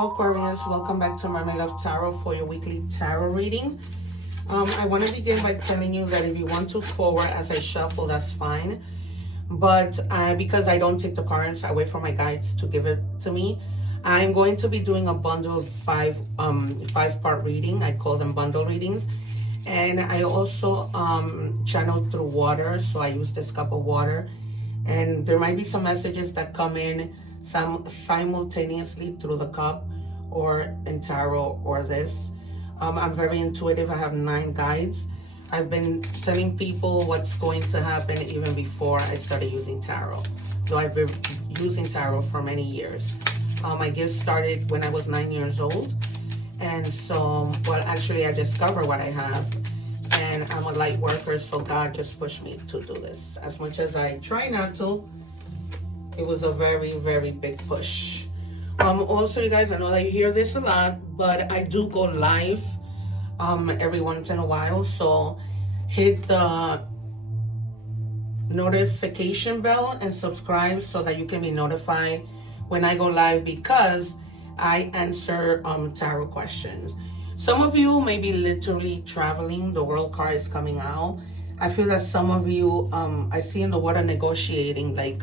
Hello Aquarius, welcome back to Mermaid Love Tarot for your weekly tarot reading. I want to begin by telling you that if you want to forward as I shuffle, that's fine. But because I don't take the cards, I wait for my guides to give it to me. I'm going to be doing a bundle of five-part reading. I call them bundle readings. And I also channel through water, so I use this cup of water. And there might be some messages that come in simultaneously through the cup or in tarot or this. I'm very intuitive. I have 9 guides. I've been telling people what's going to happen even before I started using tarot. So I've been using tarot for many years. My gift started when I was 9 years old. And so, well, actually I discovered what I have. And I'm a light worker, so God just pushed me to do this. As much as I try not to, it was a very, very big push. Also, you guys, I know that you hear this a lot, but I do go live every once in a while. So hit the notification bell and subscribe so that you can be notified when I go live, because I answer tarot questions. Some of you may be literally traveling. The world card is coming out. I feel that some of you, I see in the water negotiating, like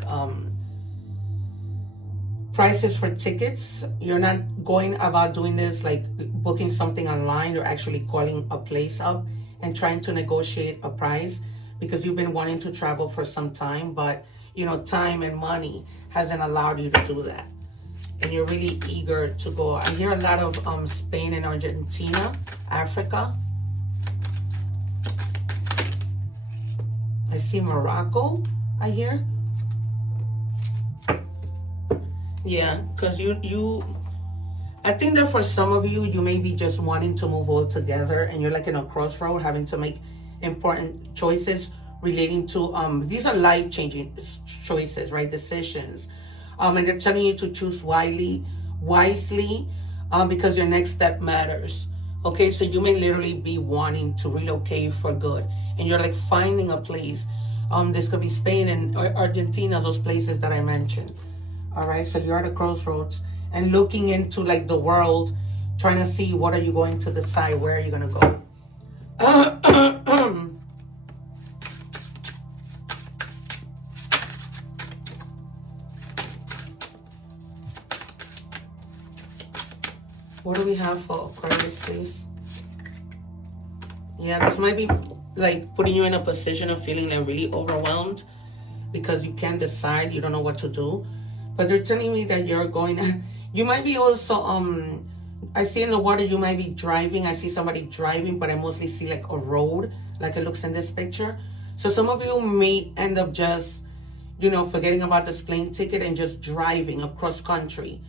prices for tickets. You're not going about doing this like booking something online. You're actually calling a place up and trying to negotiate a price because you've been wanting to travel for some time, but you know, time and money hasn't allowed you to do that. And you're really eager to go. I hear a lot of Spain and Argentina, Africa. I see Morocco, I hear. Yeah, because I think that for some of you, you may be just wanting to move all together and you're like in a crossroad, having to make important choices relating to, these are life-changing choices, right? Decisions. And they're telling you to choose wisely, because your next step matters. Okay, so you may literally be wanting to relocate for good, and you're like finding a place. This could be Spain and Argentina, those places that I mentioned. All right, so you're at a crossroads and looking into like the world, trying to see what are you going to decide, where are you going to go. What do we have for Aquarius, please? Yeah, this might be like putting you in a position of feeling like really overwhelmed because you can't decide, you don't know what to do. But they're telling me that you're going, you might be also, I see in the water, you might be driving. I see somebody driving, but I mostly see like a road, like it looks in this picture. So some of you may end up just, you know, forgetting about this plane ticket and just driving across country.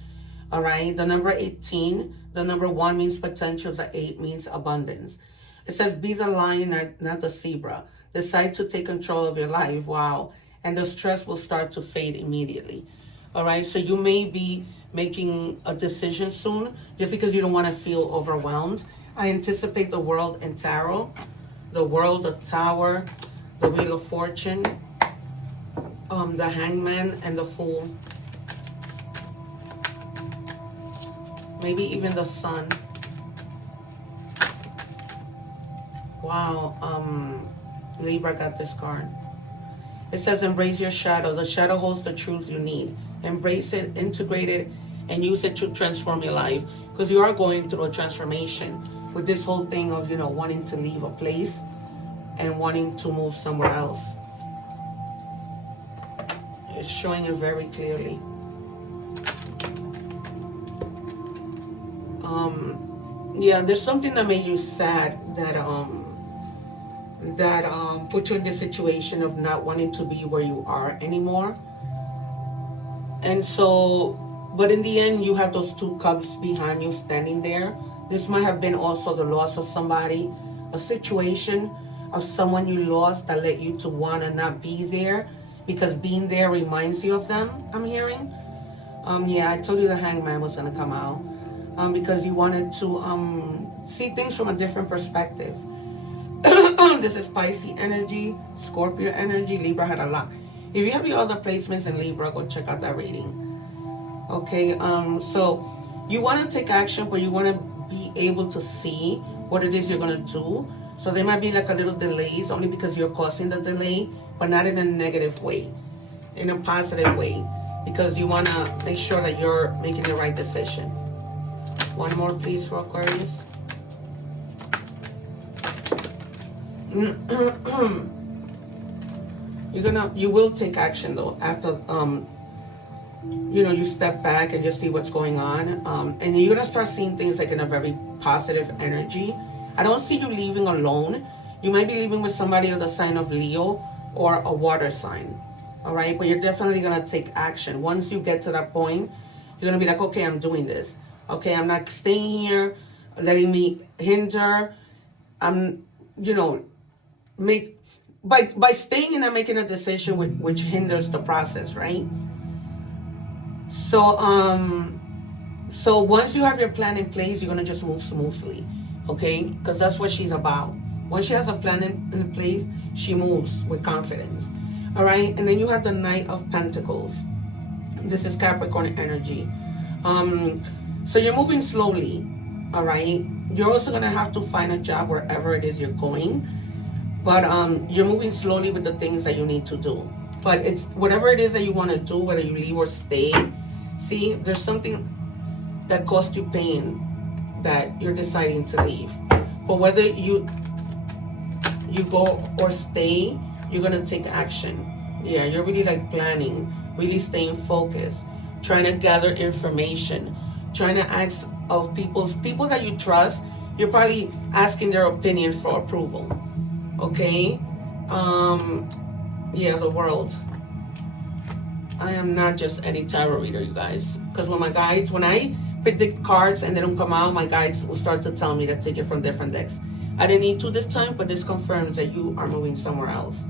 All right, the number 18, the number 1 means potential, the 8 means abundance. It says, be the lion, not the zebra. Decide to take control of your life. Wow. And the stress will start to fade immediately. All right, so you may be making a decision soon just because you don't want to feel overwhelmed. I anticipate the world in tarot, the world, the tower, the wheel of fortune, the hangman, and the fool. Maybe even the sun. Wow, Libra got this card. It says, embrace your shadow. The shadow holds the truth you need. Embrace it, integrate it, and use it to transform your life. Because you are going through a transformation with this whole thing of, you know, wanting to leave a place and wanting to move somewhere else. It's showing it very clearly. Yeah, there's something that made you sad that put you in this situation of not wanting to be where you are anymore. And so, but in the end, you have those 2 cups behind you standing there. This might have been also the loss of somebody, a situation of someone you lost that led you to want to not be there because being there reminds you of them, I'm hearing. Yeah, I told you the hangman was going to come out. Because you wanted to see things from a different perspective. This is Pisces energy, Scorpio energy, Libra had a lot. If you have your other placements in Libra, go check out that reading. Okay, so You want to take action, but you want to be able to see what it is you're going to do. So there might be like a little delays only because you're causing the delay, but not in a negative way, in a positive way, because you want to make sure that you're making the right decision. One more, please, for Aquarius. You will take action though after you step back and just see what's going on, and you're gonna start seeing things like in a very positive energy. I don't see you leaving alone. You might be leaving with somebody of the sign of Leo or a water sign, all right? But you're definitely gonna take action. Once you get to that point, you're gonna be like, okay, I'm doing this. Okay, I'm not staying here, letting me hinder. I'm, by staying and not making a decision which hinders the process, right? So once you have your plan in place, you're gonna just move smoothly, okay? Because that's what she's about. Once she has a plan in place, she moves with confidence, all right? And then you have the Knight of Pentacles. This is Capricorn energy. So you're moving slowly, all right? You're also gonna have to find a job wherever it is you're going, but you're moving slowly with the things that you need to do. But it's whatever it is that you want to do, whether you leave or stay. See, there's something that costs you pain that you're deciding to leave. But whether you go or stay, you're gonna take action. Yeah, you're really like planning, really staying focused, trying to gather information, trying to ask of people that you trust. You're probably asking their opinion for approval. Okay. Yeah, the World. I am not just any tarot reader, you guys. Because when I predict cards and they don't come out, my guides will start to tell me to take it from different decks. I didn't need to this time, but this confirms that you are moving somewhere else.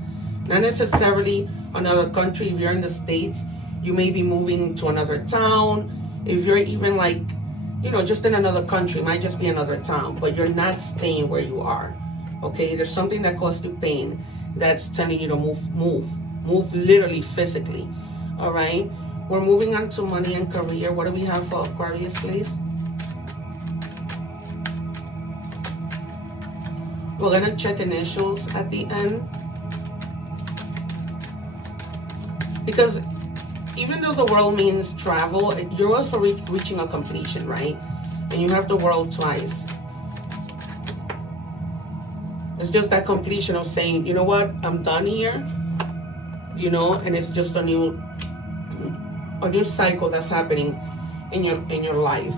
Not necessarily another country. If you're in the States, you may be moving to another town. If you're even like, just in another country, it might just be another town, but you're not staying where you are. Okay, there's something that caused you pain that's telling you to move literally, physically. All right, we're moving on to money and career. What do we have for Aquarius, please? We're gonna check initials at the end, because even though the World means travel, you're also reaching a completion, right? And you have the World twice. It's just that completion of saying, you know what, I'm done here, and it's just a new cycle that's happening in your life.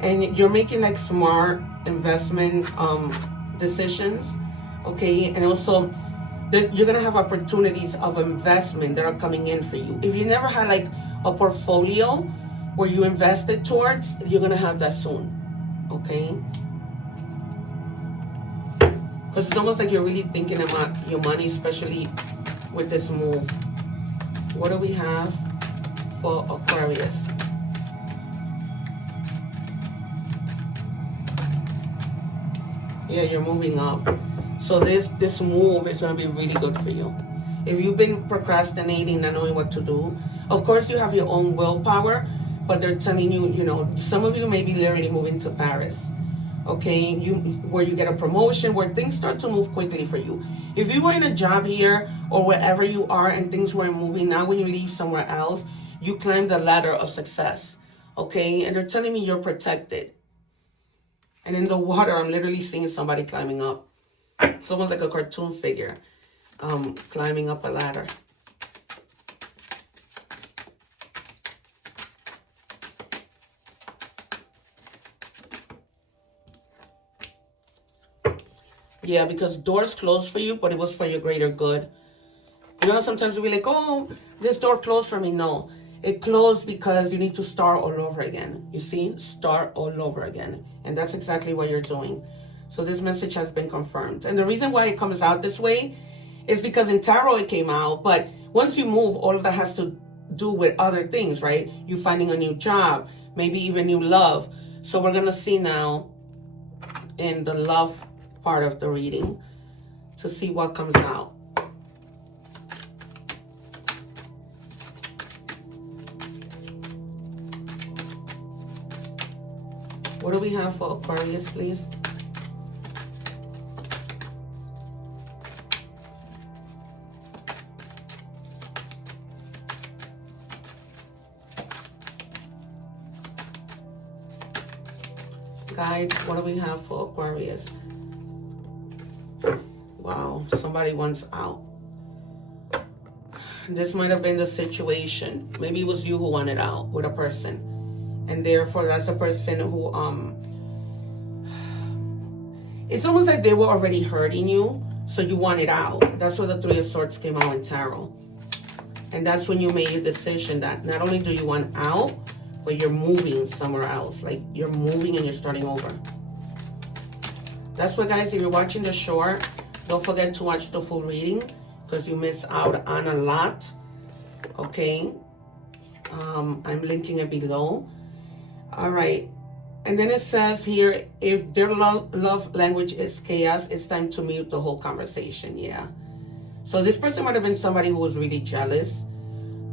And you're making like smart investment decisions, okay? And also you're gonna have opportunities of investment that are coming in for you. If you never had like a portfolio where you invested towards, you're gonna have that soon, okay? Because it's almost like you're really thinking about your money, especially with this move. What do we have for Aquarius? Yeah, you're moving up. So this move is going to be really good for you. If you've been procrastinating, not knowing what to do, of course you have your own willpower, but they're telling you, some of you may be literally moving to Paris. Okay, where you get a promotion, where things start to move quickly for you. If you were in a job here or wherever you are and things weren't moving, now when you leave somewhere else, you climb the ladder of success. Okay, and they're telling me you're protected. And in the water, I'm literally seeing somebody climbing up. It's almost like a cartoon figure climbing up a ladder. Yeah, because doors closed for you, but it was for your greater good. Sometimes we'll be like, oh, this door closed for me. No, it closed because you need to start all over again. You see, start all over again. And that's exactly what you're doing. So this message has been confirmed. And the reason why it comes out this way is because in tarot it came out. But once you move, all of that has to do with other things, right? You finding a new job, maybe even new love. So we're going to see now in the love part of the reading to see what comes out. What do we have for Aquarius, please? Guides, what do we have for Aquarius? Wow, somebody wants out. This might have been the situation. Maybe it was you who wanted out with a person. And therefore, that's a person who, it's almost like they were already hurting you, so you wanted out. That's where the Three of Swords came out in Tarot. And that's when you made a decision that not only do you want out, but you're moving somewhere else. Like, you're moving and you're starting over. That's why, guys, if you're watching the short, don't forget to watch the full reading, because you miss out on a lot. Okay? I'm linking it below. All right. And then it says here, if their love language is chaos, it's time to mute the whole conversation. Yeah. So this person might have been somebody who was really jealous.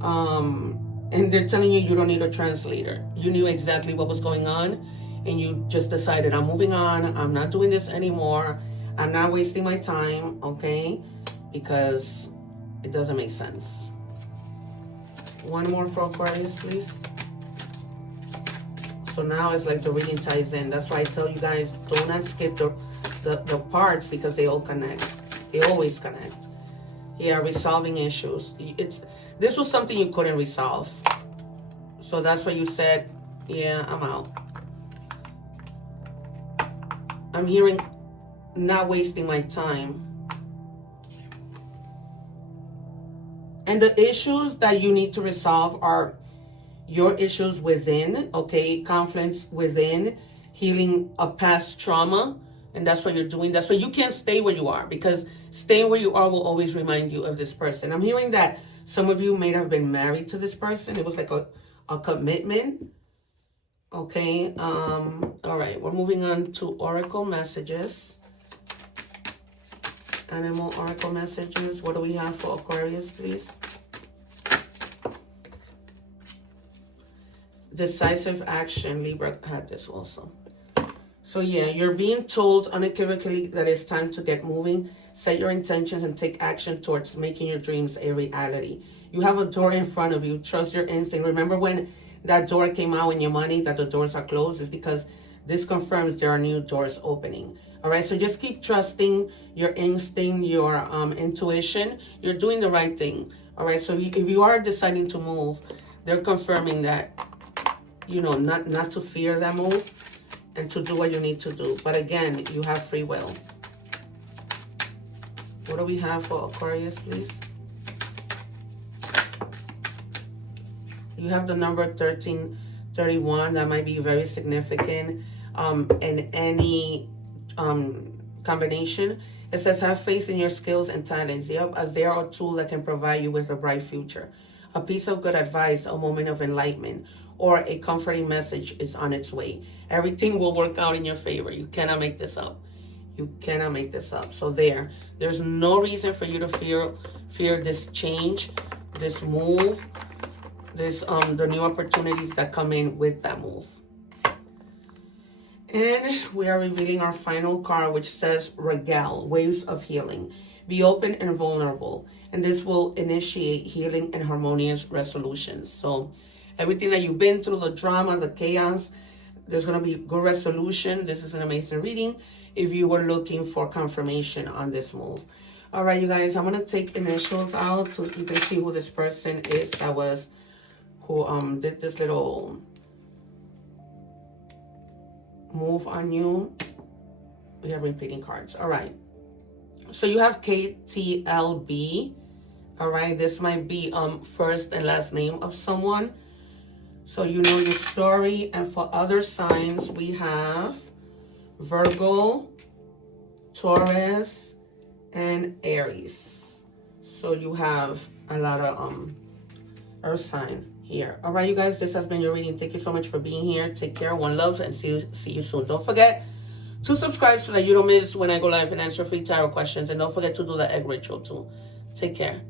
And they're telling you don't need a translator. You knew exactly what was going on, and you just decided, I'm moving on. I'm not doing this anymore. I'm not wasting my time, okay? Because it doesn't make sense. One more for Aquarius, please. So now it's like the reading ties in. That's why I tell you guys, do not skip the parts, because they all connect. They always connect. Yeah, resolving issues. This was something you couldn't resolve. So that's why you said, yeah, I'm out. I'm hearing not wasting my time. And the issues that you need to resolve are your issues within, okay? Conflicts within, healing a past trauma. And that's what you're doing. That's why you can't stay where you are, because staying where you are will always remind you of this person. I'm hearing that some of you may have been married to this person. It was like a commitment. Okay. All right. We're moving on to Oracle messages. Animal Oracle messages. What do we have for Aquarius, please? Decisive action. Libra had this also. So yeah, you're being told unequivocally that it's time to get moving. Set your intentions and take action towards making your dreams a reality. You have a door in front of you. Trust your instinct. Remember when that door came out in your money, that the doors are closed? It's because this confirms there are new doors opening. All right, so just keep trusting your instinct, your intuition. You're doing the right thing. All right, so if you are deciding to move, they're confirming that, you know, not to fear that move, and to do what you need to do. But again, you have free will. What do we have for Aquarius, please? You have the number 1331. That might be very significant in any combination. It says, have faith in your skills and talents. Yep, as they are a tool that can provide you with a bright future. A piece of good advice, a moment of enlightenment, or a comforting message is on its way. Everything will work out in your favor. You cannot make this up. You cannot make this up. So there's no reason for you to fear this change, this move, this the new opportunities that come in with that move. And we are revealing our final card, which says Regale, Waves of Healing. Be open and vulnerable, and this will initiate healing and harmonious resolutions. So everything that you've been through, the drama, the chaos, there's going to be good resolution. This is an amazing reading if you were looking for confirmation on this move. All right, you guys, I'm going to take initials out so you can see who this person is that was, who did this little move on you. We have repeating cards. All right. So you have KTLB. All right. This might be first and last name of someone. So you know your story. And for other signs, we have Virgo, Taurus, and Aries. So you have a lot of earth sign here. All right, you guys, this has been your reading. Thank you so much for being here. Take care. One love, and see you soon. Don't forget to subscribe so that you don't miss when I go live and answer free tarot questions. And don't forget to do the egg ritual too. Take care.